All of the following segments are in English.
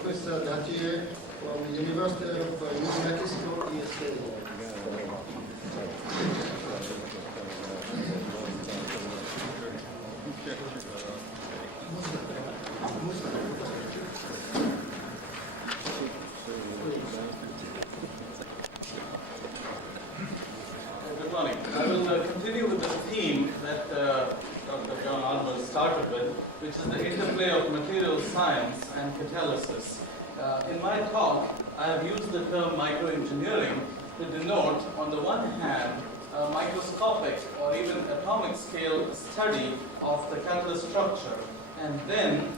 Professor Datye from the University of New Mexico, USA. Good morning. I will continue with the theme that Dr. John Armour started with, which is the interplay of material science and catalysis. In my talk, I have used the term microengineering to denote, on the one hand, a microscopic or even atomic scale study of the catalyst structure, and then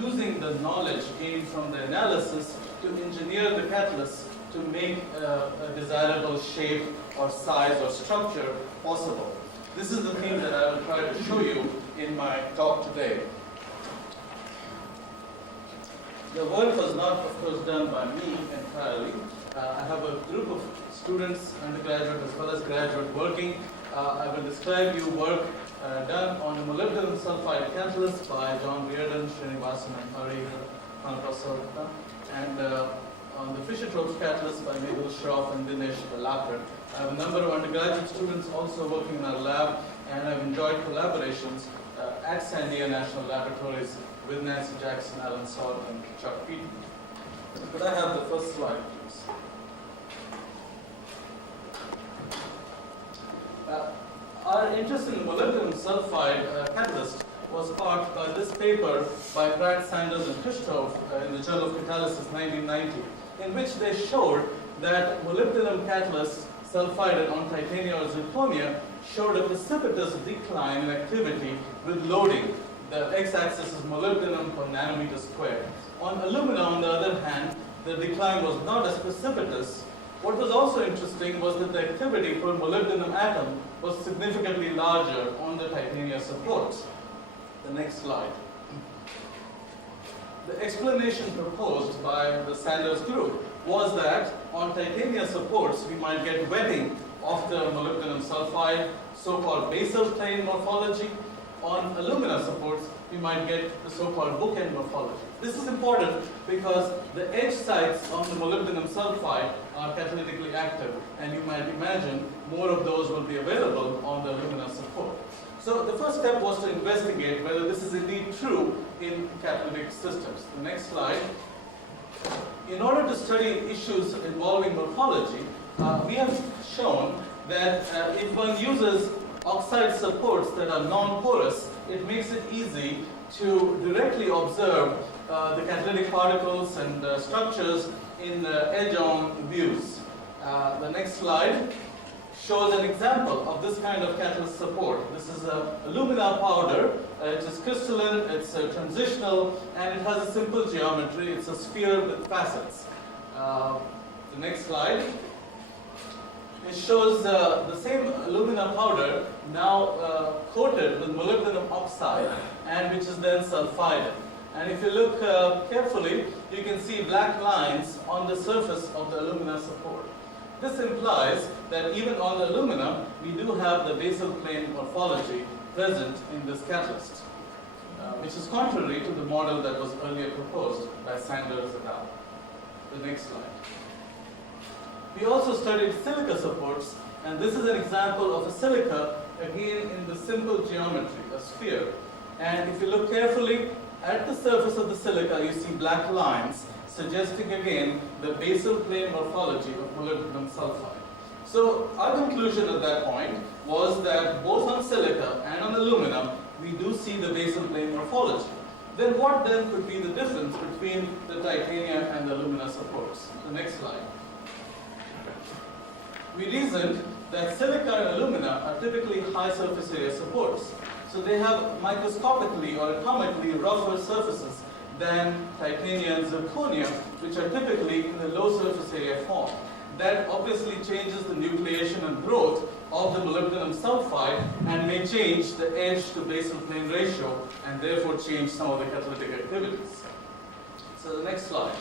using the knowledge gained from the analysis to engineer the catalyst to make a desirable shape or size or structure possible. This is the theme that I will try to show you in my talk today. The work was not, of course, done by me entirely. I have a group of students, undergraduate as well as graduate, working. I will describe you work done on molybdenum sulfide catalyst by John Reardon, Srinivasan, and Hari Prasad, and on the Fischer-Tropsch catalyst by Mehul Shroff and Dinesh Balakar. I have a number of undergraduate students also working in our lab, and I've enjoyed collaborations at Sandia National Laboratories with Nancy Jackson, Alan Salt, and Chuck Peaton. Could I have the first slide, please? Our interest in molybdenum sulfide catalyst was sparked by this paper by Pratt, Sanders, and Christoph in the Journal of Catalysis 1990, in which they showed that molybdenum catalysts sulfided on titania or zirconia showed a precipitous decline in activity with loading. The x-axis is molybdenum per nanometer squared. On alumina, on the other hand, the decline was not as precipitous. What was also interesting was that the activity per molybdenum atom was significantly larger on the titania supports. The next slide. The explanation proposed by the Sanders group was that on titania supports we might get wetting of the molybdenum sulfide, so-called basal plane morphology. On alumina supports we might get the so-called bookend morphology. This is important because the edge sites on the molybdenum sulfide are catalytically active, and you might imagine more of those will be available on the alumina support. So the first step was to investigate whether this is indeed true in catalytic systems. The next slide. In order to study issues involving morphology, we have shown that if one uses oxide supports that are non-porous, it makes it easy to directly observe the catalytic particles and structures in edge-on views. The next slide shows an example of this kind of catalyst support. This is a alumina powder. It is crystalline, it's transitional, and it has a simple geometry. It's a sphere with facets. The next slide. It shows the same alumina powder now coated with molybdenum oxide, and which is then sulfided. And if you look carefully, you can see black lines on the surface of the alumina support. This implies that even on the alumina, we do have the basal plane morphology present in this catalyst, which is contrary to the model that was earlier proposed by Sanders et al. The next slide. We also studied silica supports, and this is an example of a silica, again in the simple geometry, a sphere. And if you look carefully at the surface of the silica, you see black lines, suggesting again the basal plane morphology of molybdenum sulfide. So our conclusion at that point was that both on silica and on alumina, we do see the basal plane morphology. Then what then could be the difference between the titania and the alumina supports? The next slide. We reasoned that silica and alumina are typically high surface area supports. So they have microscopically or atomically rougher surfaces than titania and zirconia, which are typically in the low surface area form. That obviously changes the nucleation and growth of the molybdenum sulfide and may change the edge to basal plane ratio and therefore change some of the catalytic activities. So the next slide.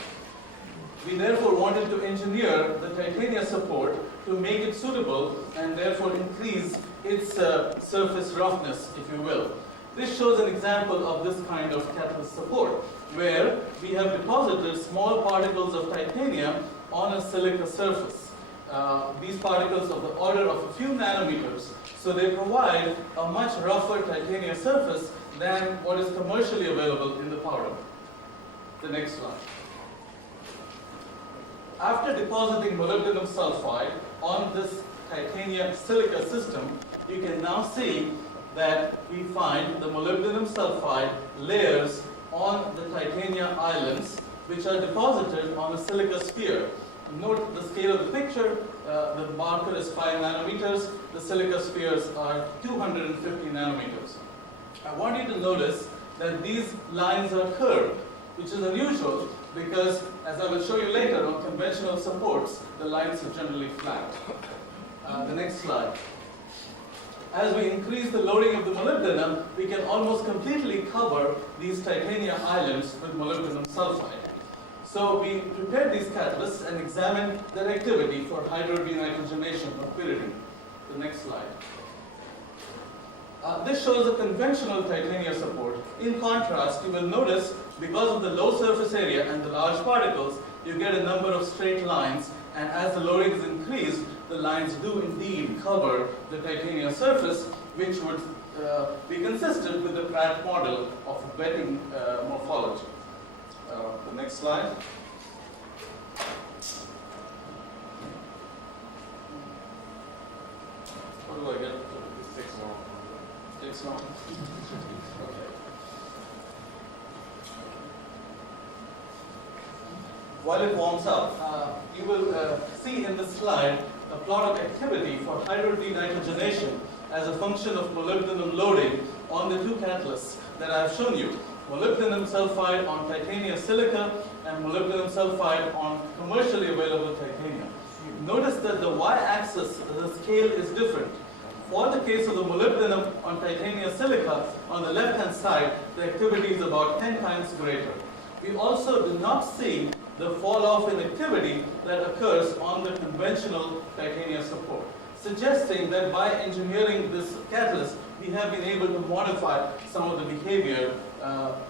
We therefore wanted to engineer the titania support to make it suitable and therefore increase its surface roughness, if you will. This shows an example of this kind of catalyst support, where we have deposited small particles of titanium on a silica surface. These particles of the order of a few nanometers, so they provide a much rougher titanium surface than what is commercially available in the powder. The next slide. After depositing molybdenum sulfide on this titanium silica system, you can now see that we find the molybdenum sulfide layers on the titanium islands, which are deposited on a silica sphere. Note the scale of the picture. The marker is 5 nanometers. The silica spheres are 250 nanometers. I want you to notice that these lines are curved, which is unusual because, as I will show you later, on conventional supports, the lines are generally flat. The next slide. As we increase the loading of the molybdenum, we can almost completely cover these titanium islands with molybdenum sulfide. So we prepared these catalysts and examined their activity for hydrodenitrogenation of pyridine. The next slide. This shows a conventional titanium support. In contrast, you will notice because of the low surface area and the large particles, you get a number of straight lines, and as the loading is increased, the lines do indeed cover the titanium surface, which would be consistent with the Pratt model of wetting morphology. The next slide. What do I get? It takes long. Okay. While it warms up, you will see in this slide a plot of activity for hydrodenitrogenation as a function of molybdenum loading on the two catalysts that I have shown you. Molybdenum sulfide on titanium silica and molybdenum sulfide on commercially available titanium. Notice that the y-axis, the scale is different. For the case of the molybdenum on titanium silica, on the left-hand side, the activity is about 10 times greater. We also do not see the fall-off in activity that occurs on the conventional titanium support, suggesting that by engineering this catalyst, we have been able to modify some of the behavior,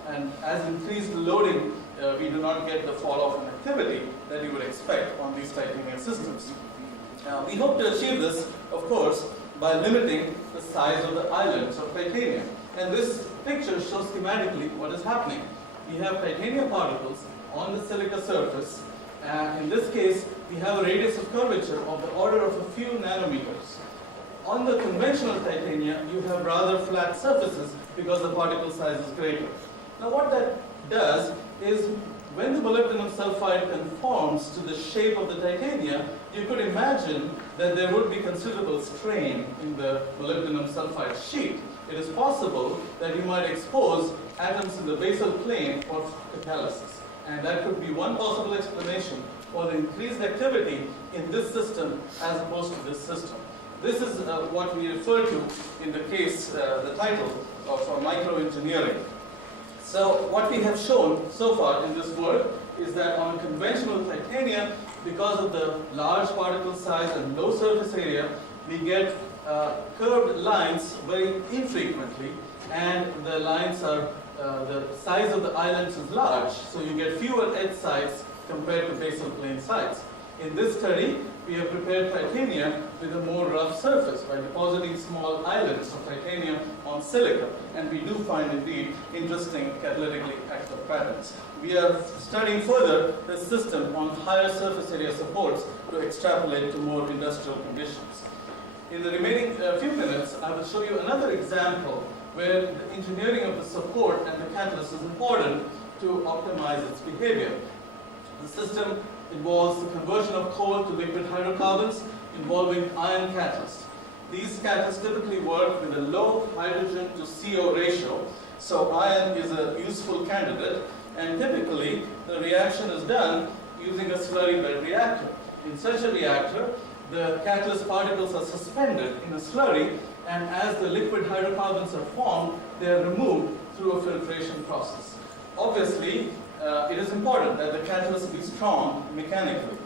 and as increased loading, we do not get the fall-off in activity that you would expect on these titanium systems. We hope to achieve this, of course, by limiting the size of the islands of titanium. And this picture shows schematically what is happening. We have titanium particles on the silica surface, and in this case, we have a radius of curvature of the order of a few nanometers. On the conventional titanium, you have rather flat surfaces because the particle size is greater. Now what that does is, when the molybdenum sulfide conforms to the shape of the titanium, you could imagine that there would be considerable strain in the molybdenum sulfide sheet. It is possible that you might expose atoms in the basal plane for catalysis. And that could be one possible explanation for the increased activity in this system as opposed to this system. This is what we refer to in the case, the title of microengineering. So what we have shown so far in this work is that on conventional titanium, because of the large particle size and low surface area, we get curved lines very infrequently, and the lines are the size of the islands is large, so you get fewer edge sites compared to basal plane sites. In this study, we have prepared titanium with a more rough surface by depositing small islands of titanium on silica, and we do find indeed interesting catalytically active patterns. We are studying further this system on higher surface area supports to extrapolate to more industrial conditions. In the remaining few minutes, I will show you another example where the engineering of the support and the catalyst is important to optimize its behavior. The system involves the conversion of coal to liquid hydrocarbons involving ion catalysts. These catalysts typically work with a low hydrogen to CO ratio, so iron is a useful candidate, and typically the reaction is done using a slurry bed reactor. In such a reactor, the catalyst particles are suspended in a slurry, and as the liquid hydrocarbons are formed, they are removed through a filtration process. Obviously, it is important that the catalyst be strong mechanically.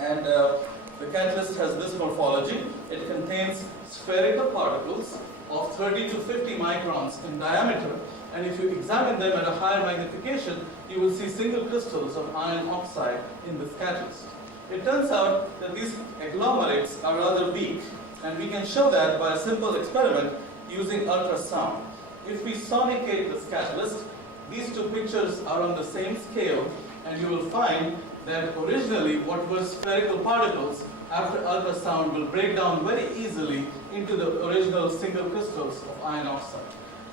And the catalyst has this morphology. It contains spherical particles of 30 to 50 microns in diameter, and if you examine them at a higher magnification, you will see single crystals of iron oxide in this catalyst. It turns out that these agglomerates are rather weak, and we can show that by a simple experiment using ultrasound. If we sonicate this catalyst, these two pictures are on the same scale, and you will find that originally what were spherical particles, after ultrasound will break down very easily into the original single crystals of iron oxide.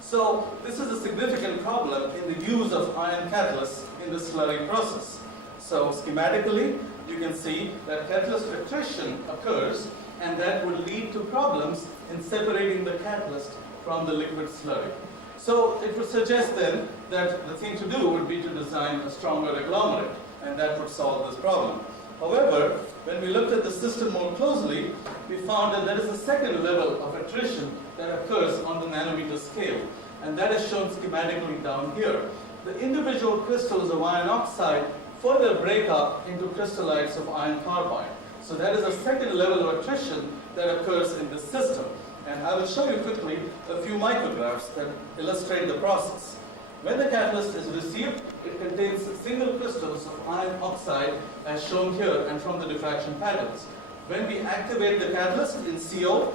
So this is a significant problem in the use of iron catalysts in the slurry process. So schematically, you can see that catalyst attrition occurs, and that will lead to problems in separating the catalyst from the liquid slurry. So it would suggest then that the thing to do would be to design a stronger agglomerate, and that would solve this problem. However, when we looked at the system more closely, we found that there is a second level of attrition that occurs on the nanometer scale, and that is shown schematically down here. The individual crystals of iron oxide further break up into crystallites of iron carbide. So that is a second level of attrition that occurs in this system. And I will show you quickly a few micrographs that illustrate the process. When the catalyst is received, it contains single crystals of iron oxide as shown here and from the diffraction patterns. When we activate the catalyst in CO,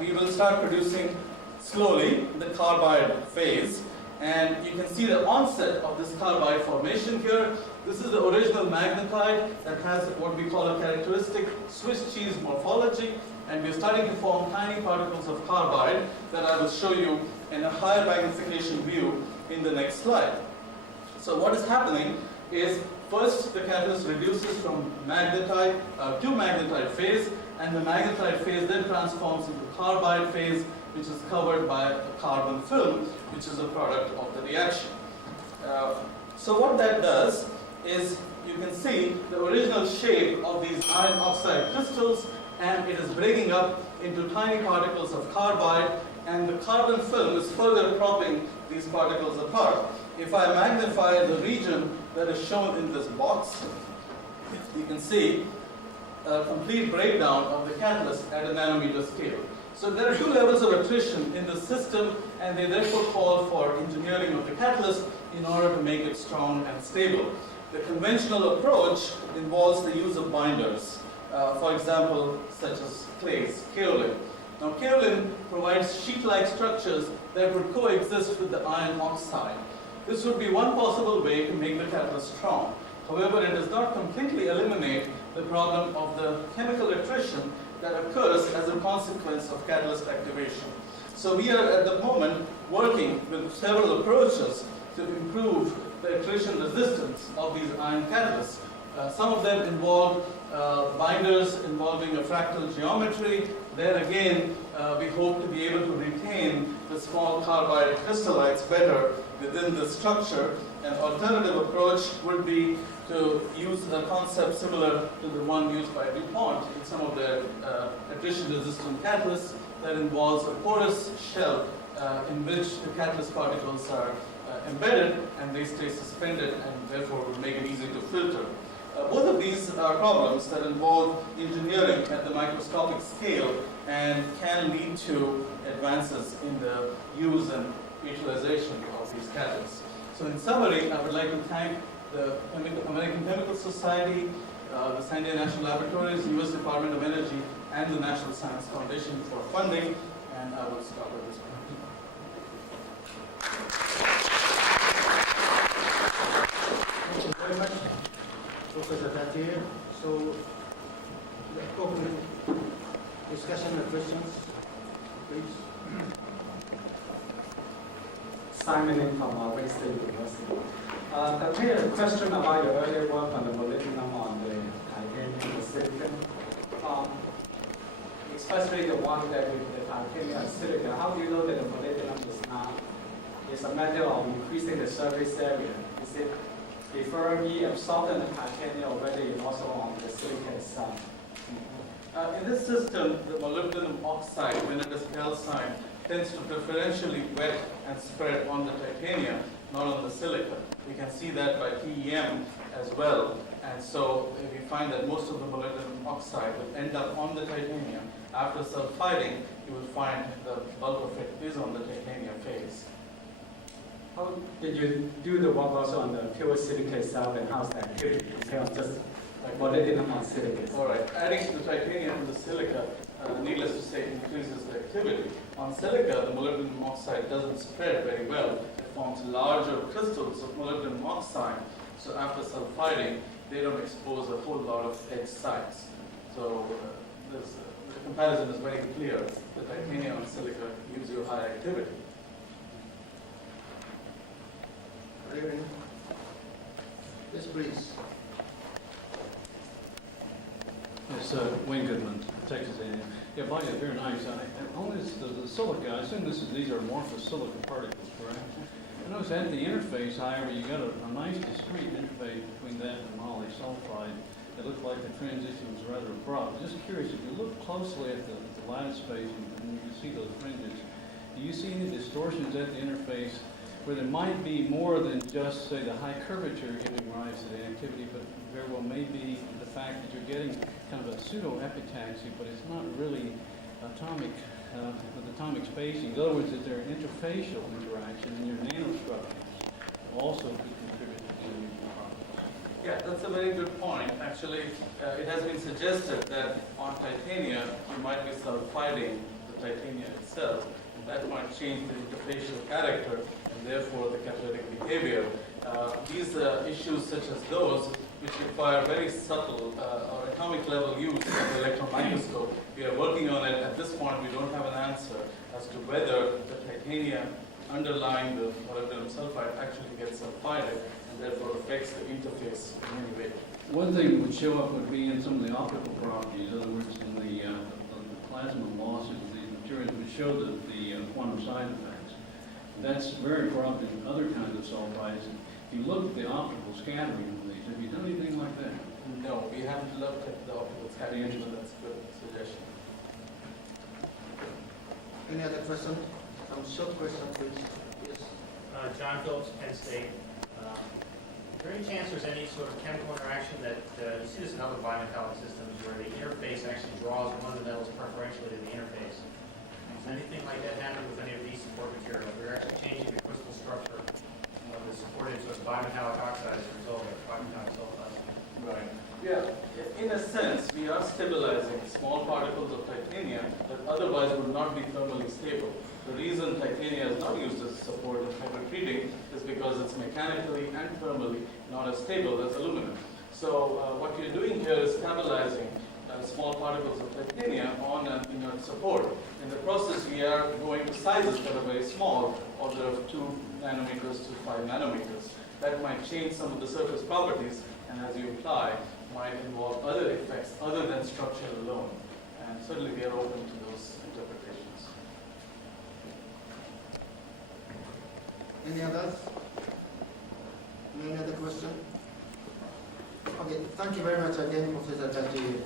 we will start producing slowly the carbide phase. And you can see the onset of this carbide formation here. This is the original magnetite that has what we call a characteristic Swiss cheese morphology. And we're starting to form tiny particles of carbide that I will show you in a higher magnification view in the next slide. So what is happening is first the catalyst reduces from magnetite to magnetite phase, and the magnetite phase then transforms into carbide phase, which is covered by a carbon film, which is a product of the reaction. So what that does is you can see the original shape of these iron oxide crystals, and it is breaking up into tiny particles of carbide, and the carbon film is further propping these particles apart. If I magnify the region that is shown in this box, you can see a complete breakdown of the catalyst at a nanometer scale. So there are two levels of attrition in the system, and they therefore call for engineering of the catalyst in order to make it strong and stable. The conventional approach involves the use of binders, for example, such as clays, kaolin. Now, kaolin provides sheet-like structures that would coexist with the iron oxide. This would be one possible way to make the catalyst strong. However, it does not completely eliminate the problem of the chemical attrition that occurs as a consequence of catalyst activation. So we are at the moment working with several approaches to improve the attrition resistance of these iron catalysts. Some of them involve binders involving a fractal geometry. There again, we hope to be able to retain the small carbide crystallites better within the structure. An alternative approach would be to use a concept similar to the one used by DuPont in some of their attrition-resistant catalysts that involves a porous shell in which the catalyst particles are embedded and they stay suspended, and therefore would make it easy to filter. Both of these are problems that involve engineering at the microscopic scale and can lead to advances in the use and utilization of these catalysts. So in summary, I would like to thank the American Chemical Society, the San Diego National Laboratories, U.S. Department of Energy, and the National Science Foundation for funding, and I will stop at this point. Thank you very much, Professor Datye. So, the open discussion or questions, please. Simon in from Wayne State University. A question about your earlier work on the molybdenum on the titanium, the silicon. Especially the one that with the titanium and silicon. How do you know that the molybdenum is not? It's a matter of increasing the surface area. Is it preferably absorbed in the titanium, or whether it's also on the silicon itself? In this system, the molybdenum oxide, when it is calcined, tends to preferentially wet and spread on the titanium, not on the silicon. We can see that by TEM as well. And so we find that most of the molybdenum oxide will end up on the titanium after sulfiding you will find the bulk of it is on the titanium phase. How did you do the work also on the pure silica itself, and how's the activity instead of just like molybdenum on silica? All right, adding the titanium to the silica, needless to say, increases the activity. On silica, the molybdenum oxide doesn't spread very well. It forms larger crystals of molybdenum oxide. So after sulfiding, they don't expose a whole lot of edge sites. So the comparison is very clear. The titanium on silica gives you high activity. Yes, please. Yes, Wayne Goodman, Texas A&M. Yeah, Abhaya, very nice. On this, the silica, I assume these are amorphous silica particles, correct? I notice at the interface, however, you got a nice discrete interface between that and moly sulfide. It looked like the transition was rather abrupt. Just curious, if you look closely at the lattice space and you can see those fringes, do you see any distortions at the interface where there might be more than just, say, the high curvature giving rise to the activity, but very well may be the fact that you're getting kind of a pseudo-epitaxy, but it's not really atomic, with atomic spacing. In other words, that there are interfacial interaction in your nanostructures also could contribute to the process. Yeah, that's a very good point. Actually, it has been suggested that on titanium, you might be sulfiding the titanium itself. That might change the interfacial character and therefore the catalytic behavior. These issues such as those which require very subtle or atomic level use of the electron microscope, we are working on it. At this point, we don't have an answer as to whether the titanium underlying the molybdenum sulfide actually gets sulfided and therefore affects the interface in any way. One thing that would show up would be in some of the optical properties. In other words, in the plasma losses, the materials would show the quantum side effects. That's very corrupt in other kinds of sulfides. If you look at the optical scattering of these, have you done anything like that? No, we haven't looked at the optical scattering, but that's a good suggestion. Any other question? Some short question, please. Yes. John Phillips, Penn State. Is there any chance there's any sort of chemical interaction that, you see this in other bimetallic systems where the interface actually draws one of the metals preferentially to the interface? Does anything like that happen with any of these support materials? We're actually changing the crystal structure of the supported sort of bimetallic oxides as a result of bimetallic sulfides. Right. Yeah, in a sense, we are stabilizing small particles of titanium that otherwise would not be thermally stable. The reason titanium is not used as support in hybrid treating is because it's mechanically and thermally not as stable as aluminum. So what we're doing here is stabilizing small particles of titanium on an inert support. In the process, we are going to sizes that are very small, order of 2 nanometers to 5 nanometers. That might change some of the surface properties, and as you imply, might involve other effects other than structure alone. And certainly we are open to those interpretations. Any others? Any other question? Okay, thank you very much again, Professor Datye.